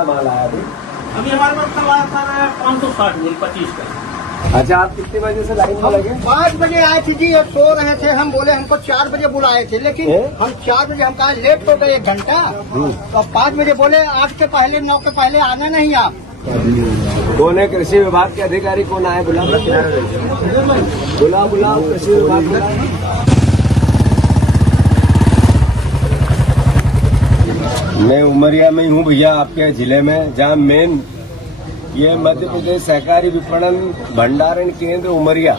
कितना माल आया अभी हमारे पास कल आया सर 560 बोरी 25 का। अच्छा, आप कितने बजे से लाइन में लगे? 5 बजे आए थे जी, और सो रहे थे। हम बोले हमको 4 बजे बुलाए थे, लेकिन हम 4 बजे हम कहा लेट हो गए 1 घंटा। तो 5 बजे बोले 8 के पहले 9 के पहले आना नहीं आप। कौन है कृषि विभाग के अधिकारी? कौन आए? बुलाओ कृषि विभाग बुला। मैं उमरिया में ही हूँ भैया, आपके जिले में, जहाँ मेन ये मध्य प्रदेश सहकारी विपणन भंडारण केंद्र उमरिया।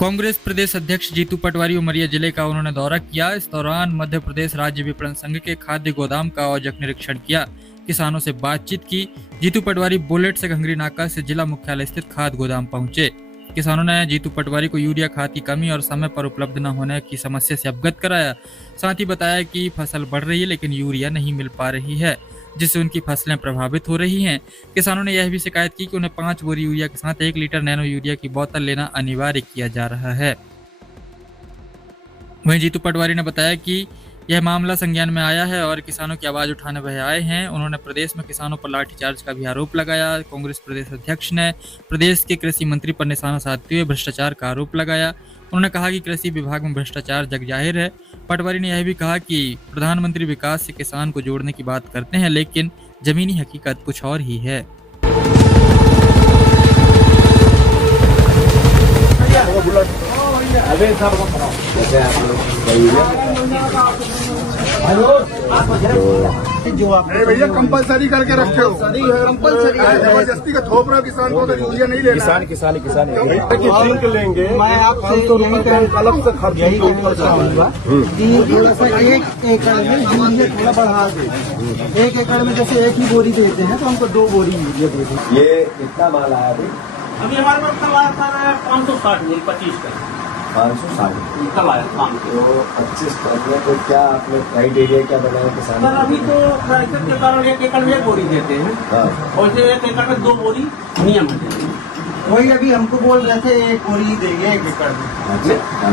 कांग्रेस प्रदेश अध्यक्ष जीतू पटवारी उमरिया जिले का उन्होंने दौरा किया। इस दौरान मध्य प्रदेश राज्य विपणन संघ के खाद्य गोदाम का औचक निरीक्षण किया, किसानों से बातचीत की। जीतू पटवारी बुलेट से घंगरी नाका से जिला मुख्यालय स्थित खाद्य गोदाम पहुंचे। किसानों ने जीतू पटवारी को यूरिया खाद की कमी और समय पर उपलब्ध न होने की समस्या से अवगत कराया। साथ ही बताया कि फसल बढ़ रही है लेकिन यूरिया नहीं मिल पा रही है, जिससे उनकी फसलें प्रभावित हो रही हैं। किसानों ने यह भी शिकायत की कि उन्हें 5 बोरी यूरिया के साथ 1 लीटर नैनो यूरिया की बोतल लेना अनिवार्य किया जा रहा है। वहीं जीतू पटवारी ने बताया कि यह मामला संज्ञान में आया है और किसानों की आवाज उठाने वह आए हैं। उन्होंने प्रदेश में किसानों पर लाठीचार्ज का भी आरोप लगाया। कांग्रेस प्रदेश अध्यक्ष ने प्रदेश के कृषि मंत्री पर निशाना साधते हुए भ्रष्टाचार का आरोप लगाया। उन्होंने कहा कि कृषि विभाग में भ्रष्टाचार जग जाहिर है। पटवारी ने यह भी कहा कि प्रधानमंत्री विकास से किसान को जोड़ने की बात करते हैं, लेकिन जमीनी हकीकत कुछ और ही है। जो आप भैया कंपलसरी करके रखे हो, कंपलसरी जबरदस्ती का थोप रहे हो किसान को, अगर यूरिया नहीं लेना है। किसान लेंगे। मैं आपसे अलग से खर्च यही कहना चाहूँगा कि थोड़ा सा 1 एकड़ में यूरिया थोड़ा बढ़ा दे। 1 एकड़ में जैसे 1 ही बोरी देते हैं तो हमको 2 बोरी यूरिया दे दें। ये कितना माल आया अभी हमारे पास कल आया सर 560 बोरी 25 का। 560 कल आया शाम को। तो 25 में तो क्या आपने क्राइटेरिया क्या बनाया किसान? सर अभी तो क्राइसिस के कारण 1 एकड़ में 1 बोरी देते हैं, और 1 एकड़ में 2 बोरी नियम है। वही अभी हमको बोल रहे थे 1 बोरी ही देंगे 1 एकड़ में।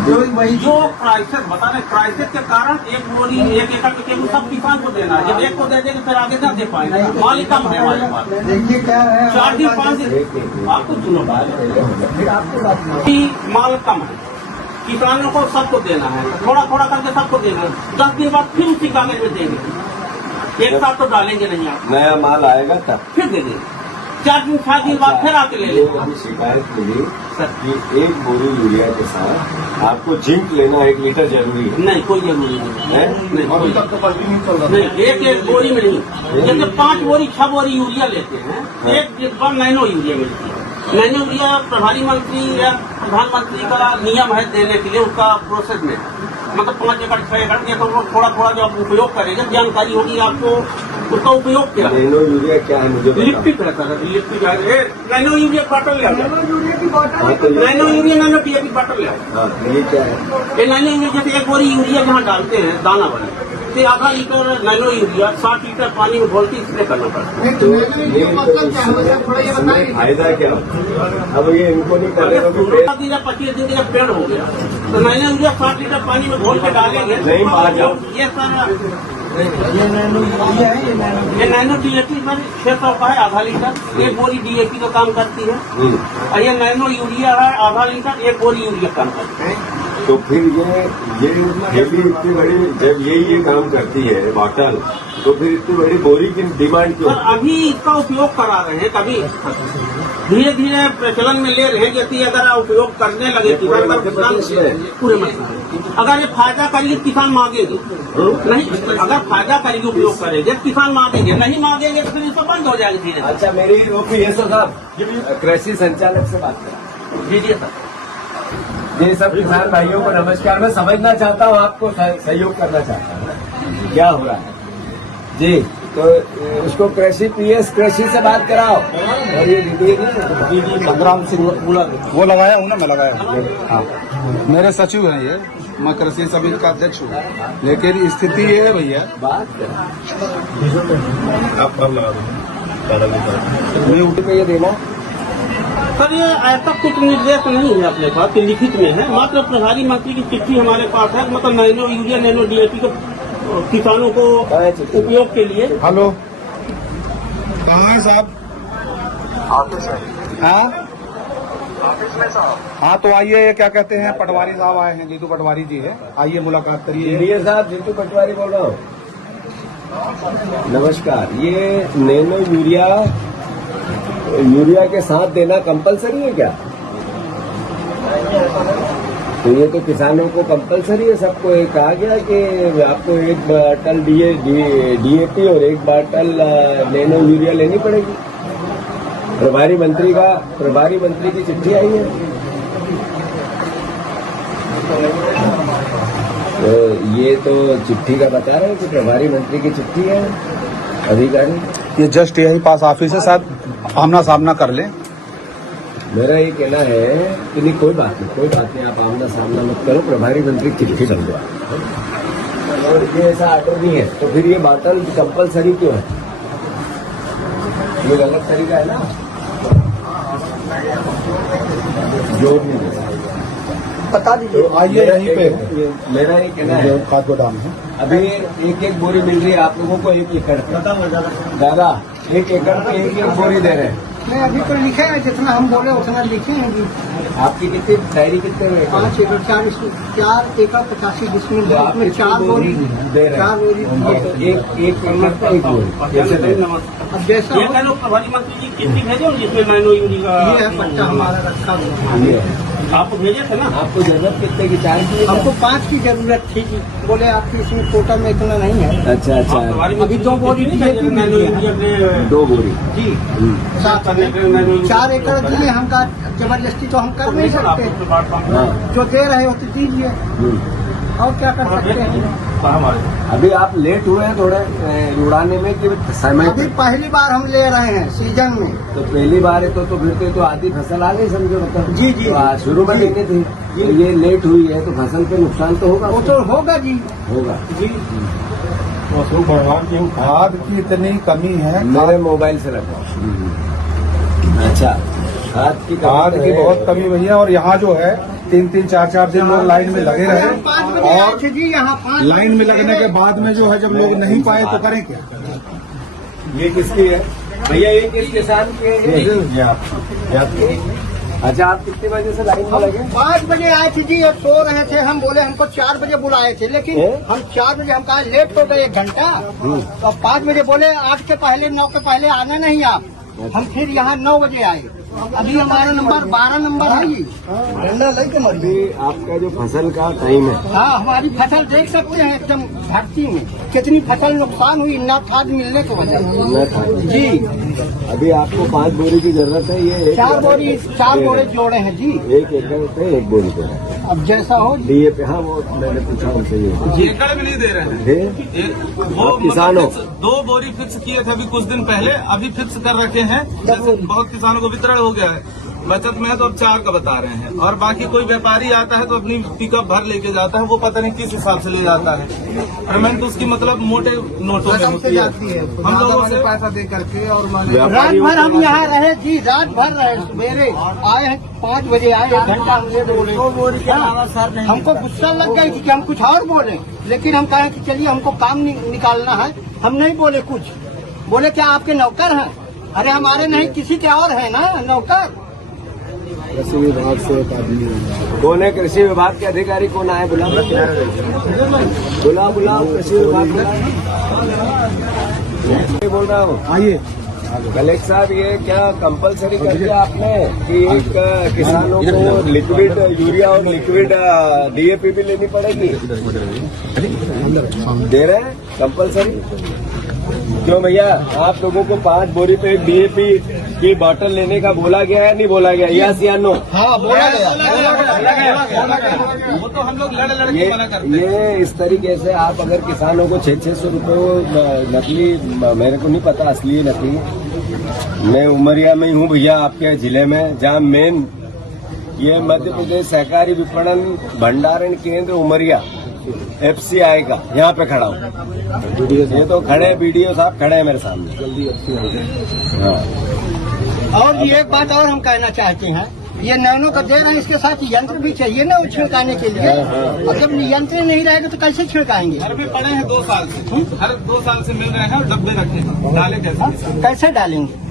तो वही जो क्राइसिस बता रहे, क्राइसिस के कारण 1 बोरी 1 एकड़ में केवल सब किसान को देना है। जब 1 को दे देंगे फिर आगे ना दे पाएंगे, माल कम है हमारे पास। देखिए क्या है, 4 दिन 5 दिन आपको सुनो माल कम है, किसानों को सबको देना है, थोड़ा थोड़ा करके सबको देना है। 10 दिन बाद फिर उसी कागज में देंगे, एक साथ तो डालेंगे नहीं आप। नया माल आएगा तब फिर दे देंगे, 4 दिन 7 दिन बाद फिर आके ले लेंगे। अभी शिकायत मिली कि 1 बोरी यूरिया के साथ आपको जिंक लेना 1 लीटर जरूरी है। नहीं, कोई जरूरी नहीं है? अभी तक तो पल्टी नहीं चल रहा। नहीं, एक बोरी में नहीं, जैसे 5 बोरी 6 बोरी यूरिया लेते हैं, एक बार नैनो यूरिया मिलती है। नैनो यूरिया प्रभारी मंत्री या प्रधानमंत्री का नियम है देने के लिए, उसका प्रोसेस में मतलब 5 एकड़ 6 एकड़ ये तो थोड़ा थोड़ा जो आप उपयोग करेंगे, जानकारी होगी आपको उसका उपयोग क्या है। नैनो यूरिया क्या है मुझे लिक्विड रहता है, लिक्विड नैनो यूरिया बॉटल ले, नैनो यूरिया की बोतल, nano urea nano DAP bottle ले। ये क्या है? ये नैनो यूरिया जैसे 1 बोरी यूरिया जहाँ डालते हैं दाना बने, फिर आधा लीटर नैनो यूरिया 60 लीटर पानी में घोल के स्प्रे करना पड़ता है। तो इसमें फायदा क्या? अब ये इनको नहीं करने को 25 दिन का पेड़ हो गया तो नैनो यूरिया 60 लीटर पानी में घोल के डालेंगे नहीं मार जाओ। ये सर ये नैनो यूरिया है, ये नैनो डीएपी सर 600 का है, आधा लीटर 1 बोरी डीएपी का काम करती है। और ये नैनो यूरिया है, आधा लीटर 1 बोरी यूरिया काम करती है। तो फिर ये भी इतनी बड़ी, जब ये काम करती है बॉटल, तो फिर इतनी बड़ी बोरी की डिमांड क्यों? सर अभी इसका उपयोग करा रहे हैं, कभी धीरे धीरे प्रचलन में ले रहे हैं। जैसे अगर उपयोग करने लगे किसान पूरे मसले, अगर ये फायदा करेंगे किसान मांगेंगे नहीं, अगर फायदा करेंगे उपयोग करेंगे किसान मांगेंगे, नहीं मांगेंगे तो फिर इसको बंद हो जाएगा धीरे। अच्छा मेरी रोकी ये साहब कृषि संचालक से बात करें। जी सर। ये सब किसान भाइयों को नमस्कार। मैं समझना चाहता हूँ, आपको सहयोग करना चाहता हूँ क्या हो रहा है जी। तो उसको कृषि PS कृषि से बात कराओ। और ये दीदी संग्राम सिंह वो लगाया हूँ ना, मैं लगाया हूँ। हाँ, मेरे सचिव हैं ये, मैं कृषि समिति का अध्यक्ष हूँ। लेकिन स्थिति ये है भैया, बात आप लगा दो ये देना सर ये ऐसा कुछ निर्देश नहीं है अपने पास कि लिखित में है, मात्र प्रभारी मंत्री की चिट्ठी हमारे पास है, मतलब नैनो यूरिया नैनो डीएपी को किसानों को उपयोग के लिए। हेलो, कहाँ है साहब? ऑफिस में। हाँ ऑफिस में साहब। हाँ, तो आइए, ये क्या कहते हैं, पटवारी साहब आए हैं, जीतू पटवारी जी है, आइए मुलाकात करिए। इंजीनियर साहब, जीतू पटवारी बोल रहा हूँ। नमस्कार। ये नैनो यूरिया के साथ देना कंपलसरी है क्या? तो ये तो किसानों को कंपलसरी है, सबको ये कहा गया कि आपको 1 बाटल डीएपी और 1 बाटल नैनो यूरिया लेनी पड़ेगी। प्रभारी मंत्री की चिट्ठी आई है। तो ये तो चिट्ठी का बता रहे हैं कि प्रभारी मंत्री की चिट्ठी है। अधिकारी ये जस्ट यही पास ऑफिस है, साहब आमना सामना कर लें। मेरा ये कहना है कि नहीं, कोई बात नहीं, आप आमना सामना मत करो, प्रभारी मंत्री की चिट्ठी समझवा। और ये ऐसा आर्डर नहीं है तो फिर ये बाटल कंपलसरी क्यों है? ये गलत तरीका है ना, जोर नहीं है। बता दीजिए। तो आइए यहीं पे मेरा ये कहना है, खाद गोदाम है, अभी 1-1 बोरी मिल रही है आप लोगों को 1 एकड़ दादा, 1 एकड़ पे 1-1 बोरी दे रहे हैं। नहीं, अभी तो लिखे हैं, जितना हम बोले उतना लिखे हैं जी। आपकी कितनी डायरी कितने में? 5 एकड़ 4 एकड़ 85 डिसमिल तो आप उसमें 4 बोरी दे रहे हैं। 4 बोरी तो एक एकड़ पे 1 बोरी कैसे दे? अब जैसा ये हो, कह लो प्रभारी मंत्री जी चिट्ठी भेजो जिसमें नैनो यूरिया ये है पट्टा हमारा रखा हुआ। ये है। आपको भेजे थे ना। आपको जरूरत कितने की? 4 की? हमको 5 की जरूरत थी जी, बोले आपकी इसमें कोटा में इतना नहीं है। अच्छा अभी 2 बोरी DAP नैनो यूरिया के 2 बोरी। जी। हम्म। साथ में 4 एकड़ दिए, हम का जबरदस्ती तो हम कर नहीं सकते, हाँ। जो दे रहे हो तो दीजिए, हम्म। और क्या कर सकते हैं। अभी आप लेट हुए हैं थोड़े उड़ाने में कि समय? अभी पहली बार हम ले रहे हैं सीजन में। तो पहली बार है तो फिर तो आधी फसल आ गई समझो, मतलब जी, जी। तो शुरू में लेनी थी, तो ये लेट हुई है तो फसल पे नुकसान तो होगा। वो तो होगा जी। होगा जी। खाद की इतनी कमी है, मेरे मोबाइल से लगाओ। अच्छा, खाद की बहुत कमी भैया, और यहाँ जो है 3-3, 4-4 दिन लोग लाइन में लगे रहे, 5 बजे आए और थे जी यहाँ 5 लाइन में लगने के बाद में जो है जब लोग नहीं पाए तो करें क्या? ये किसकी है भैया? ये किस किसान की है? ये आपकी? अच्छा, आप कितने बजे से लाइन में लगे? 5 बजे आए थे जी, और सो रहे थे, हम बोले हमको 4 बजे बुलाए थे, लेकिन हम 4 बजे, हम कहा लेट हो गए 1 घंटा, तो 5 बजे बोले 8 के पहले 9 के पहले आना नहीं आप। हम फिर यहाँ 9 बजे आए। अभी हमारा नंबर 12 नंबर है जी। अभी आपका जो फसल का टाइम है, हाँ, हमारी फसल देख सकते हैं एकदम धरती में कितनी फसल नुकसान हुई न खाद मिलने की वजह जी। अभी आपको 5 बोरी की जरूरत है। ये 4 बोरे जोड़े हैं जी। 1 एकड़ पे 1 बोरी दे रहे हैं। अब जैसा हो डीएपी, हाँ वो मैंने पूछा उनसे, ये एकड़ में नहीं दे रहे हैं। वो आप किसान हो? 2 बोरी फिक्स किए थे अभी कुछ दिन पहले, अभी फिक्स कर रखे हैं। जैसे बहुत किसानों को वितरण हो गया है, बचत में है तो अब 4 का बता रहे हैं। और बाकी कोई व्यापारी आता है तो अपनी पिकअप भर लेके जाता है, वो पता नहीं किस हिसाब से ले जाता है। पेमेंट उसकी मतलब मोटे नोटों में होती है। हम लोगों से पैसा दे करके, और रात भर हम यहाँ रहे जी, रात भर रहे। सवेरे आए हैं 5 बजे आए, 1 घंटा हम लेट बोले। हमको गुस्सा लग गई थी कि हम कुछ और बोले, लेकिन हम कहें कि चलिए हमको काम निकालना है, हम नहीं बोले कुछ। बोले क्या आपके नौकर हैं? अरे हमारे नहीं, किसी के और है ना नौकर। कृषि विभाग से एक आदमी कौन है? कृषि विभाग के अधिकारी कौन आए? बुला कृषि विभाग बोल रहा हूँ। आइए। कलेक्टर साहब, ये क्या कंपलसरी कर दिया आपने कि एक किसानों को लिक्विड यूरिया और लिक्विड डीएपी भी लेनी पड़ेगी? दे रहे हैं कंपलसरी? क्यों भैया, आप लोगों को 5 बोरी पे 1 डीएपी की बोतल लेने का बोला गया है, नहीं बोला गया? यस या नो? हाँ, बोला गया। वो तो हम लोग लड़ के मना करते हैं। ये इस तरीके से आप अगर किसानों को 600-600 रुपये नकली, मेरे को नहीं पता असली नकली, मैं उमरिया में हूँ भैया, आपके जिले में, जहाँ मेन ये मध्य प्रदेश सहकारी विपणन भंडारण केंद्र उमरिया FCI का, यहाँ पे खड़ा हूँ। ये तो खड़े BDO साहब खड़े हैं मेरे सामने। हाँ, और जी एक बात और हम कहना चाहते हैं, ये नैनो का दे रहे हैं, इसके साथ यंत्र भी चाहिए ना वो छिड़काने के लिए। और जब यंत्र नहीं रहेगा तो कैसे छिड़काएंगे? घर में पड़े हैं 2 साल से, हर 2 साल से मिल रहे हैं और डब्बे रखे हैं, डाले कैसे? कैसे डालेंगे?